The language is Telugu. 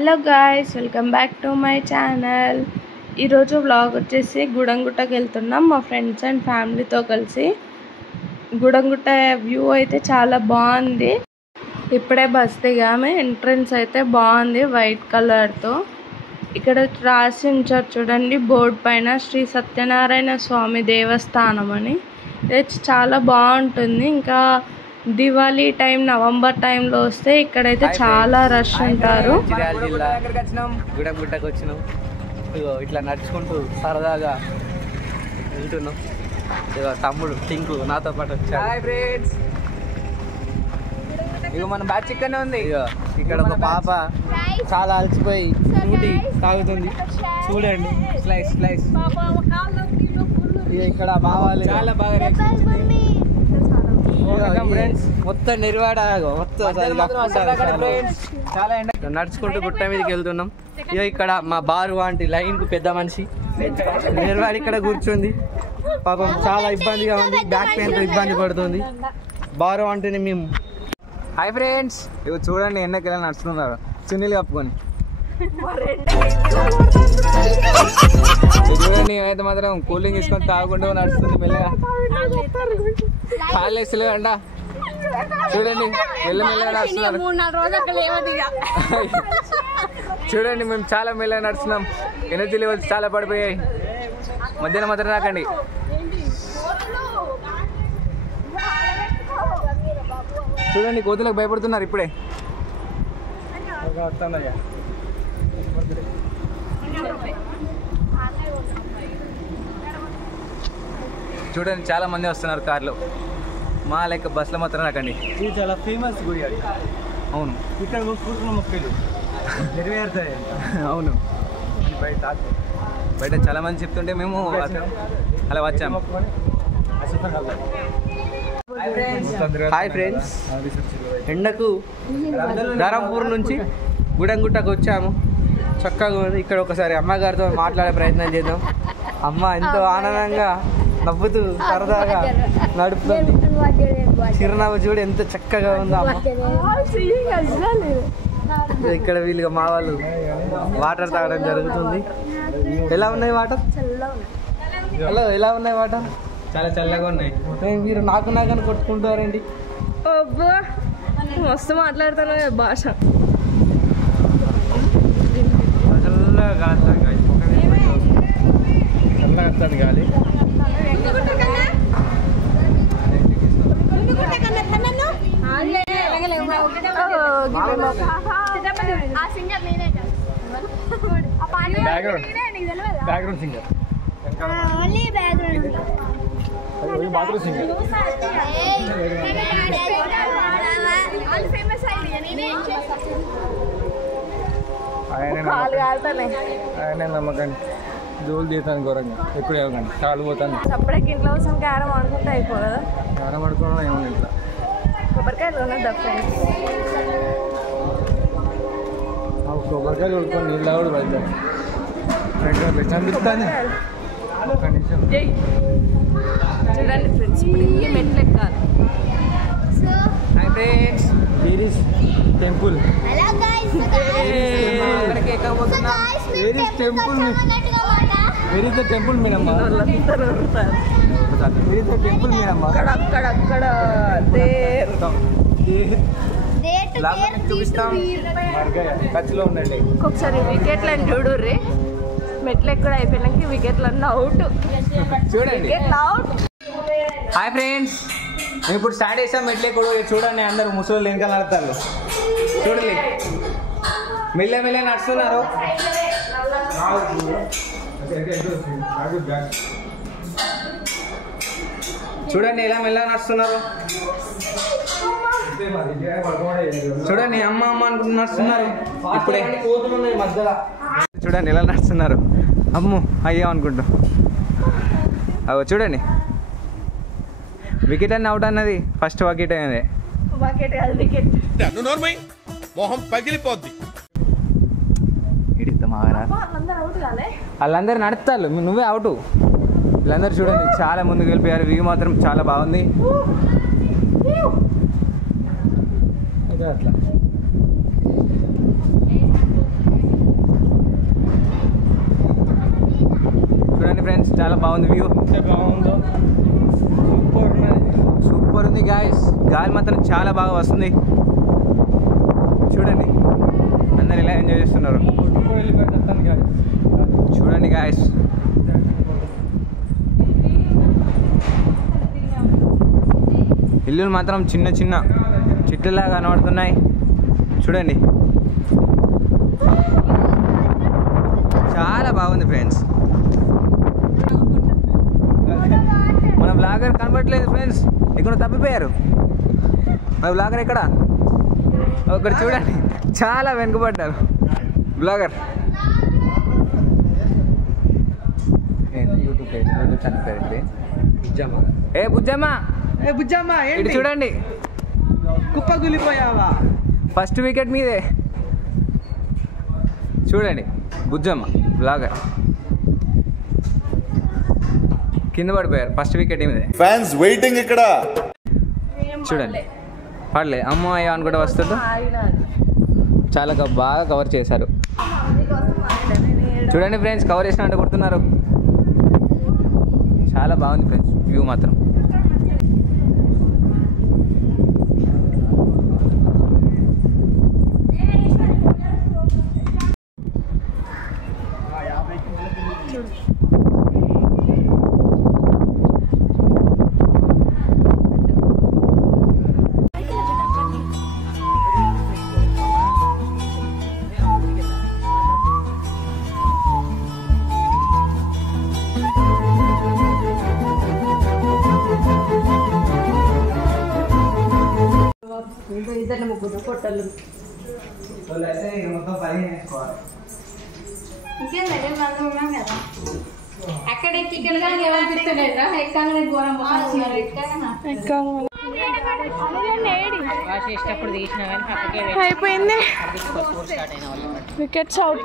Hello guys, welcome back to my channel. ఈరోజు వ్లాగ్ వచ్చేసి గుడంగుట్టకి వెళ్తున్నాం మా ఫ్రెండ్స్ అండ్ ఫ్యామిలీతో కలిసి. గుడంగుట్ట వ్యూ అయితే చాలా బాగుంది. ఇప్పుడే బస్ దిగామే. ఎంట్రన్స్ అయితే బాగుంది వైట్ కలర్తో. ఇక్కడ రాసి ఉంచారు చూడండి బోర్డు పైన, శ్రీ సత్యనారాయణ స్వామి దేవస్థానం అని. ఇది చాలా బాగుంటుంది. ఇంకా దివాళీ టైం, నవంబర్ టైంలో వస్తే ఇక్కడైతే చాలా రష్ ఉంటారు. గుడంగుట్టకు వచ్చినాం. ఇట్లా నడుచుకుంటూ సరదాగా వెళ్తున్నాం. తమ్ముడు టింకు నాతో పాటు వచ్చాడు. ఇక మన బ్యాచ్ ఇక్కడనే ఉంది. ఇక్కడ ఒక పాప చాలా అలసిపోయి స్కూటీ తాగుతుంది. చూడండి స్లైస్ స్లైస్. ఇక్కడ బావాలి చాలా బాగా మొత్తం నిర్వాడ నడుచుకుంటూ గుట్ట మీదకి వెళ్తున్నాం. ఇక ఇక్కడ మా బారు ఆంటీ లైన్ కు పెద్ద మనిషి నిర్వాడ ఇక్కడ కూర్చుంది. పాపం చాలా ఇబ్బందిగా ఉంది, బ్యాక్ పెయిన్ తో ఇబ్బంది పడుతుంది. బారు ఆంటీని మేము హాయ్ ఫ్రెండ్స్ ఇవి చూడండి ఎండకెళ్ళి నడుచుకున్నారు చున్నీలు కప్పుకొని. చూడండి ఏమైతే మాత్రం కూల్ డ్రింక్ తీసుకొని తాగకుండా నడుస్తుంది మెల్లగా. కాలేసులు అంట చూడండి మెల్లమెల్లగా నడుస్తున్నారు. చూడండి మేము చాలా మెల్లగా నడుస్తున్నాం. ఎనర్జీ లెవెల్స్ చాలా పడిపోయాయి. మధ్యాహ్నం మాత్రం రాకండి. చూడండి కోతులకు భయపడుతున్నారు ఇప్పుడే. చూడండి చాలా మంది వస్తున్నారు కార్లో. మా లెక్క బస్సులో మాత్రం రాకండి. ఇది చాలా ఫేమస్ గుడి. అవును, ఇక్కడ మొక్కలు నెరవేరుతాయి. అవును, బయట చాలా మంది చెప్తుంటే మేము అలా వచ్చాము. హాయ్ ఫ్రెండ్స్, ఎండకు ధరంపూర్ నుంచి గుడంగుట్టకు వచ్చాము. చక్కగా ఉంది. ఇక్కడ ఒకసారి అమ్మగారితో మాట్లాడే ప్రయత్నం చేద్దాం. అమ్మ ఎంతో ఆనందంగా నవ్వుతూ సరదాగా నడుపుతుంది. చిరునవ్వు చూడు ఎంత చక్కగా ఉందో అమ్మ. ఇక్కడ వీళ్ళుగా మా వాళ్ళు వాటర్ తాగడం జరుగుతుంది. ఎలా ఉన్నాయి వాటర్? హలో, ఎలా ఉన్నాయి వాటర్? చాలా చల్లగా ఉన్నాయి. మీరు నాకని కొట్టుకుంటారండి. మస్తు మాట్లాడుతాను భాష. చల్లగా వస్తుంది గాలి. Background singer bathroom singer. ఆయన నమ్మకండి, జోలు తీస్తాను ఘోరంగా. ఎప్పుడు ఇవ్వకండి, కాలు పోతాను. అప్పటికి ఇంట్లో కోసం క్యారం ఆడుకుంటే అయిపోదా? క్యారం ఆడుకోవడం ఏమన్నా ఇంట్లో కొబ్బరికాయలు ఉన్నదా ఫ్రెండ్స్? కొబ్బరికాయలు కొడుకొని నీళ్ళు కూడా పడతాను. చంపిస్తాను. ఒక్క నిమిషం చూడండి ఫ్రెండ్స్, మెట్లు ఎక్కాలి. Hi friends, where is temple. అక్కడికి ఎక్కకపోతున్నా. Where is temple? Where is the temple మీనమ్మా? వేర్ ఇస్ ద టెంపుల్ మీనమ్మా? అక్కడక్కడ చూపిస్తాం. ఖర్చులో ఉండండి. ఒకసారి వికెట్లను చూడుర్రి. మెట్లు ఎక్కడ అయిపోయినాక వికెట్లన్నీ అవుట్. చూడండి. హాయ్ ఫ్రెండ్స్, మేము ఇప్పుడు స్టార్ట్ చేసాం మెట్లు ఎక్కువ. చూడండి అందరూ ముసలి వెనకాల నడుస్తారు. చూడండి మెల్ల మెల్ల నడుస్తున్నారు. చూడండి ఎలా మెల్ల నడుస్తున్నారు. చూడండి అమ్మ అమ్మ అనుకుంటూ నడుస్తున్నారు. ఇప్పుడే చూడండి ఎలా నడుస్తున్నారు. అమ్ము అయ్యా అనుకుంటా. అవు చూడండి, వికెట్ అన్నీ అవుట్ అన్నది ఫస్ట్ వికెట్ అయింది. మొహం పగిలిపోద్ది. వాళ్ళందరూ నడుస్తారు, నువ్వే అవుట్. వీళ్ళందరూ చూడండి చాలా ముందుకు వెళ్ళిపోయారు. వ్యూ మాత్రం చాలా బాగుంది. అట్లా బాగుంది వ్యూ. బాగుందో సూపర్ ఉంది గాయస్. గాలి మాత్రం చాలా బాగా వస్తుంది. చూడండి అందరు ఎలా ఎంజాయ్ చేస్తున్నారు. చూడండి గాయస్. ఇల్లులు మాత్రం చిన్న చిన్న చెట్లులాగా కనబడుతున్నాయి. చూడండి చాలా బాగుంది ఫ్రెండ్స్. మన బ్లాగర్ కనబడట్లేదు ఫ్రెండ్స్, ఇక్కడ తప్పిపోయారు. మన బ్లాగర్ ఇక్కడ ఒకటి చూడండి, చాలా వెనుకబడ్డారు బ్లాగర్. ఏ బుజ్జమ్మ ఇటు చూడండి, కుప్ప గులిపోయావా? ఫస్ట్ వికెట్ మీదే. చూడండి బుజ్జమ్మ బ్లాగర్ కింద పడిపోయారు. ఫస్ట్ వికెట్ మీదే. ఫ్యాన్స్ వెయిటింగ్ ఇక్కడ. చూడండి పడలే. అమ్మో అయ్యో అనుకుంటే వస్తుందో. చాలా బాగా కవర్ చేశారు. చూడండి ఫ్రెండ్స్, కవర్ చేసినట్టు కొడుతున్నారు. చాలా బాగుంది ఫ్రెండ్స్ వ్యూ మాత్రం. ఇద్దరు ముగ్గురు పొట్టలు ఇంకేందంటే మనం ఉన్నాం కదా. అక్కడ ఇక్కడ కానీ ఏమనిపిస్తలేదా? ఎక్కగానే ఘోరం అయిపోయింది. Wickets out.